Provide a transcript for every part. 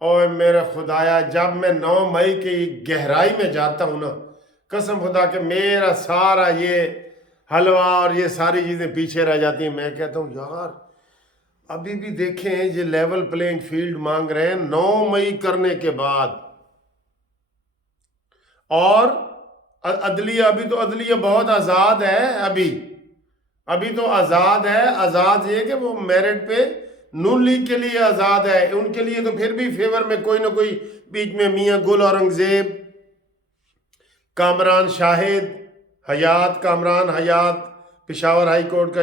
اور میرے خدایا جب میں 9 مئی کی گہرائی میں جاتا ہوں نا، قسم خدا کہ میرا سارا یہ حلوہ اور یہ ساری چیزیں پیچھے رہ جاتی ہیں. میں کہتا ہوں یار ابھی بھی دیکھیں یہ لیول پلینگ فیلڈ مانگ رہے ہیں 9 مئی کرنے کے بعد. اور عدلیہ، ابھی تو عدلیہ بہت آزاد ہے، ابھی تو آزاد ہے. آزاد یہ کہ وہ میرٹ پہ نون لیگ کے لیے آزاد ہے، ان کے لیے تو پھر بھی فیور میں کوئی نہ کوئی بیچ میں میاں گل اورنگزیب، کامران شاہد، کامران حیات، پشاور ہائی کورٹ کا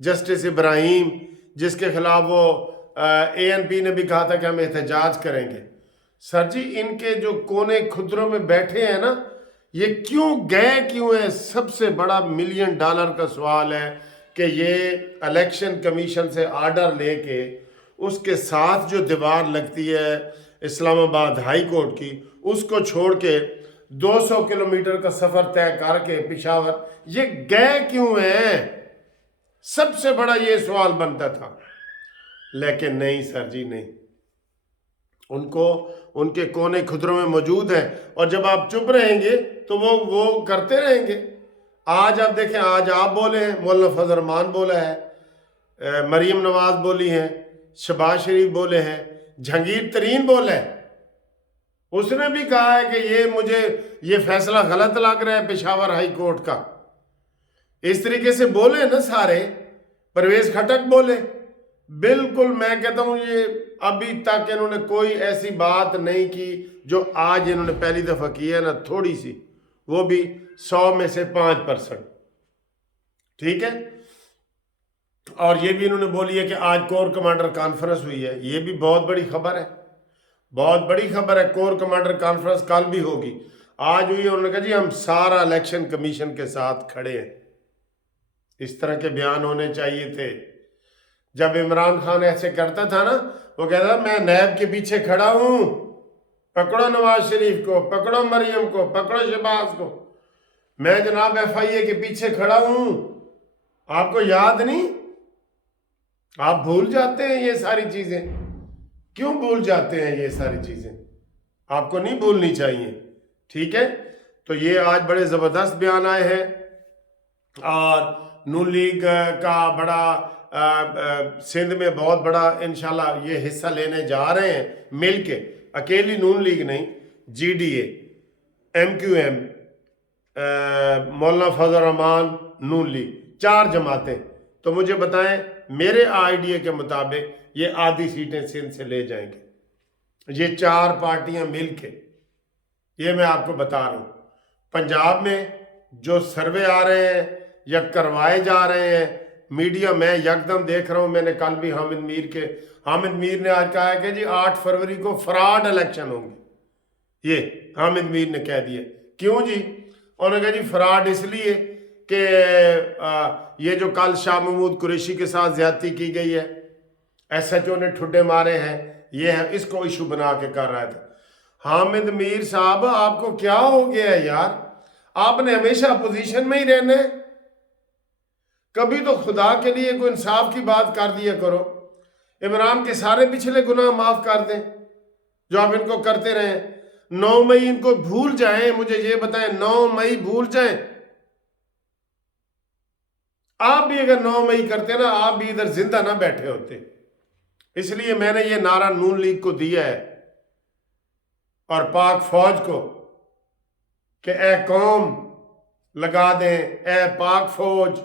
جسٹس ابراہیم، جس کے خلاف وہ ANP نے بھی کہا تھا کہ ہم احتجاج کریں گے. سر جی ان کے جو کونے خدروں میں بیٹھے ہیں نا، یہ کیوں ہیں؟ سب سے بڑا $1 ملین کا سوال ہے کہ یہ الیکشن کمیشن سے آرڈر لے کے اس کے ساتھ جو دیوار لگتی ہے اسلام آباد ہائی کورٹ کی، اس کو چھوڑ کے 200 کلومیٹر کا سفر طے کر کے پشاور یہ گئے کیوں ہیں؟ سب سے بڑا یہ سوال بنتا تھا. لیکن نہیں سر جی نہیں، ان کے کونے خدروں میں موجود ہیں، اور جب آپ چپ رہیں گے تو وہ کرتے رہیں گے. آج آپ دیکھیں، آج آپ بولے ہیں، مولانا فضل الرحمان بولا ہے، مریم نواز بولی ہیں، شہباز شریف بولے ہیں، جہانگیر ترین بولے ہیں. اس نے بھی کہا ہے کہ مجھے یہ فیصلہ غلط لگ رہا ہے پشاور ہائی کورٹ کا. اس طریقے سے بولے نا سارے. پرویز کھٹک بولے. بالکل میں کہتا ہوں یہ ابھی تک انہوں نے کوئی ایسی بات نہیں کی جو آج انہوں نے پہلی دفعہ کی ہے نا، تھوڑی سی، وہ بھی 100 میں سے 5%. ٹھیک ہے. اور یہ بھی انہوں نے بولی ہے کہ آج کور کمانڈر کانفرنس ہوئی ہے. یہ بھی بہت بڑی خبر ہے، بہت بڑی خبر ہے. کور کمانڈر کانفرنس کل بھی ہوگی، آج ہوئی ہے. انہوں نے کہا جی ہم سارا الیکشن کمیشن کے ساتھ کھڑے ہیں. اس طرح کے بیان ہونے چاہیے تھے. جب عمران خان ایسے کرتا تھا نا، وہ کہتا میں نیب کے پیچھے کھڑا ہوں، پکڑو نواز شریف کو، پکڑو مریم کو، پکڑو شہباز کو، میں جناب FIA کے پیچھے کھڑا ہوں. آپ کو یاد نہیں؟ آپ بھول جاتے ہیں یہ ساری چیزیں. کیوں بھول جاتے ہیں یہ ساری چیزیں؟ آپ کو نہیں بھولنی چاہیے. ٹھیک ہے. تو یہ آج بڑے زبردست بیان آئے ہیں، اور نون لیگ کا بڑا سندھ میں بہت بڑا انشاءاللہ یہ حصہ لینے جا رہے ہیں مل کے. اکیلی نون لیگ نہیں، GDA، MQM، مولانا فضل الرحمان، نون لیگ، 4 جماعتیں. تو مجھے بتائیں، میرے آئیڈیا کے مطابق یہ آدھی سیٹیں سندھ سے لے جائیں گے. یہ 4 پارٹیاں مل کے. یہ میں آپ کو بتا رہا ہوں. پنجاب میں جو سروے آ رہے ہیں یا کروائے جا رہے ہیں، میڈیا میں یکدم دیکھ رہا ہوں. میں نے کل بھی حامد میر نے آج کہا ہے کہ جی 8 فروری کو فراڈ الیکشن ہوں گے. یہ حامد میر نے کہہ دیا. کیوں جی؟ انہوں نے کہا جی فراڈ اس لیے کہ یہ جو کل شاہ محمود قریشی کے ساتھ زیادتی کی گئی ہے، SHO نے ٹھڈے مارے ہیں، یہ ہے، اس کو ایشو بنا کے کر رہا تھا. حامد میر صاحب آپ کو کیا ہو گیا ہے یار؟ آپ نے ہمیشہ اپوزیشن میں ہی رہنا ہے. کبھی تو خدا کے لیے کوئی انصاف کی بات کر دیا کرو. عمران کے سارے پچھلے گناہ معاف کر دیں جو آپ ان کو کرتے رہیں. 9 مئی ان کو بھول جائیں. مجھے یہ بتائیں، 9 مئی بھول جائیں. آپ بھی اگر 9 مئی کرتے نا، آپ بھی ادھر زندہ نہ بیٹھے ہوتے. اس لیے میں نے یہ نعرہ نون لیگ کو دیا ہے اور پاک فوج کو کہ اے قوم لگا دیں، اے پاک فوج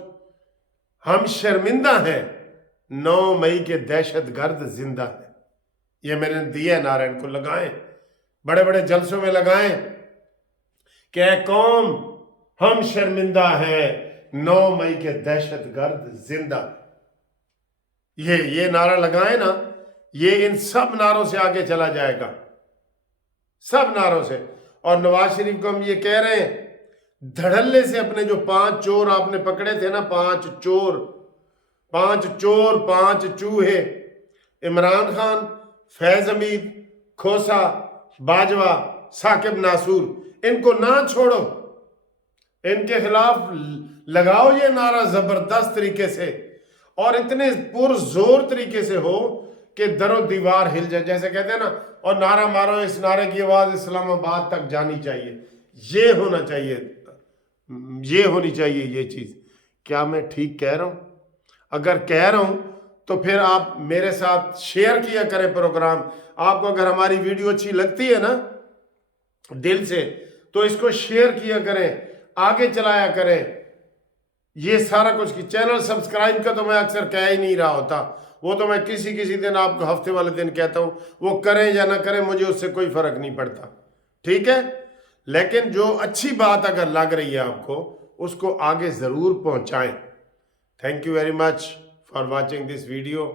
ہم شرمندہ ہیں، 9 مئی کے دہشت گرد زندہ ہیں. یہ میں نے دیا ہے نعرہ، ان کو لگائیں، بڑے بڑے جلسوں میں لگائیں کہ اے قوم ہم شرمندہ ہیں، 9 مئی کے دہشت گرد زندہ. یہ نعرہ لگائیں نا، یہ ان سب نعروں سے آگے چلا جائے گا، سب نعروں سے. اور نواز شریف کو ہم یہ کہہ رہے ہیں، دھڑلے سے اپنے جو 5 چور آپ نے پکڑے تھے نا، 5 چور، 5 چوہے، عمران خان، فیض حمید، کھوسا، باجوہ، ثاقب ناصور، ان کو نہ چھوڑو. ان کے خلاف لگاؤ یہ نعرہ زبردست طریقے سے، اور اتنے پرزور طریقے سے ہو کہ در و دیوار ہل جائے، جیسے کہتے ہیں نا، اور نعرہ مارو اس نعرے کی آواز اسلام آباد تک جانی چاہیے. یہ ہونا چاہیے، یہ ہونی چاہیے یہ چیز. کیا میں ٹھیک کہہ رہا ہوں؟ اگر کہہ رہا ہوں تو پھر آپ میرے ساتھ شیئر کیا کریں پروگرام. آپ کو اگر ہماری ویڈیو اچھی لگتی ہے نا دل سے، تو اس کو شیئر کیا کریں، آگے چلایا کریں. یہ سارا کچھ کی چینل سبسکرائب کا تو میں اکثر کہہ ہی نہیں رہا ہوتا، وہ تو میں کسی دن آپ کو ہفتے والے دن کہتا ہوں. وہ کریں یا نہ کریں مجھے اس سے کوئی فرق نہیں پڑتا، ٹھیک ہے. لیکن جو اچھی بات اگر لگ رہی ہے آپ کو، اس کو آگے ضرور پہنچائیں. Thank you very much for watching this video.